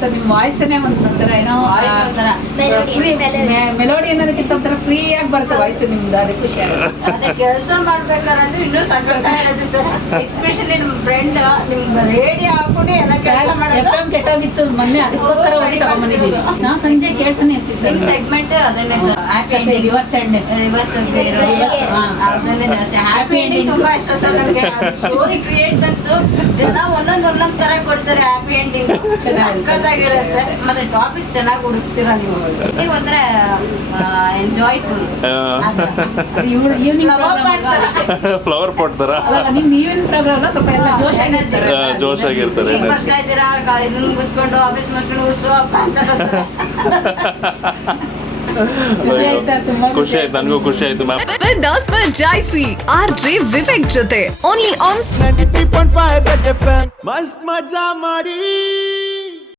Sir ನಿಮ್ಮ ವಾಯ್ಸನ್ನೇ ಒಂಥರ ಏನೋ ಮೆಲೋಡಿ ಅನ್ನೋದಕ್ಕಿಂತ ಒಂಥರ ಫ್ರೀ ಆಗಿ ಬರುತ್ತೆ ವಾಯ್ಸ್ ನಿಮ್ದು, ಅದೇ ಖುಷಿ ಆಗುತ್ತೆ. ಕೆಲಸ ಮಾಡ್ಬೇಕಾದ್ರೆ ಇನ್ನೂ ಸಣ್ಣ ಇರುತ್ತೆ ಸರ್. ಎಸ್ಪೆಷಲಿ ನಿಮ್ಮ ಫ್ರೆಂಡ್ ನಿಮ್ಗೆ ರೇಡಿಯೋ ಹಾಕೊಂಡು ಎಲ್ಲ ಕೆಲಸ ಎಫ್ಎಂ ಕೆಟ್ಟೋಗಿತ್ತು ಮೊನ್ನೆ, ಅದಕ್ಕೋಸ್ಕರ ಹೋಗಿ ತಗೊಂಡ್ಬಂದಿದ್ದೀವಿ. ನಾವು ಸಂಜೆ ಕೇಳ್ತಾನೆ ಇರ್ತೀವಿ ಸರ್. ಸೆಗ್ಮೆಂಟ್ ಅದನ್ನೇ sir, happy ending, reverse end, reverse ಅದನ್ನೇ ಜಾಸ್ತಿ. ಹ್ಯಾಪಿ ಎಂಡಿಂಗ್ ತುಂಬಾ ಇಷ್ಟ ಸರ್ ನನಗೆ. ಸ್ಟೋರಿ ಕ್ರಿಯೇಟ್ ಅಂತೂ ಜನ ಒಂದೊಂದ್ ತರ ಕೊಡ್ತಾರೆ. ಹ್ಯಾಪಿ ಎಂಡಿಂಗ್ ಸಕ್ಕತ್ತಾಗಿರುತ್ತೆ. ಮತ್ತೆ ಟಾಪಿಕ್ಸ್ ಚೆನ್ನಾಗಿ ಹುಡುಕ್ತೀರಾ ನೀವು. ನೀವು ಒಂಥರ ಎಂಜಾಯ್ಫುಲ್. ಈವ್ನಿಂಗ್ ಫ್ಲವರ್ ಪಾಟ್ ತರ ನಿಮ್ ಈವ್ನಿಂಗ್ ಪ್ರೋಗ್ರಾಮ್ ಸ್ವಲ್ಪ ಎಲ್ಲ ಜೋಶಾಗಿರ್ತಾರೆ. ಬರ್ತಾ ಇದ್ದೀರಾ, ಇದನ್ನ ಮುಗಿಸ್ಕೊಂಡು ಆಫೀಸ್ ಮುಗಿಸ್ಕೊಂಡು ಉತ್ಸವ ಅಂತ ಬರ್ತಾರೆ. ಖುಷಿ ಆಯ್ತು, ನನಗೂ ಖುಷಿ ಆಯ್ತು ಮ್ಯಾಮ್. ಜಾಯ್ಸಿ ಆರ್ಜೆ ವಿವೇಕ್ ಜೊತೆ ಓನ್ಲಿ ಆನ್ 93.5 ಮಸ್ತ್ ಮಜಾ ಮಾಡಿ.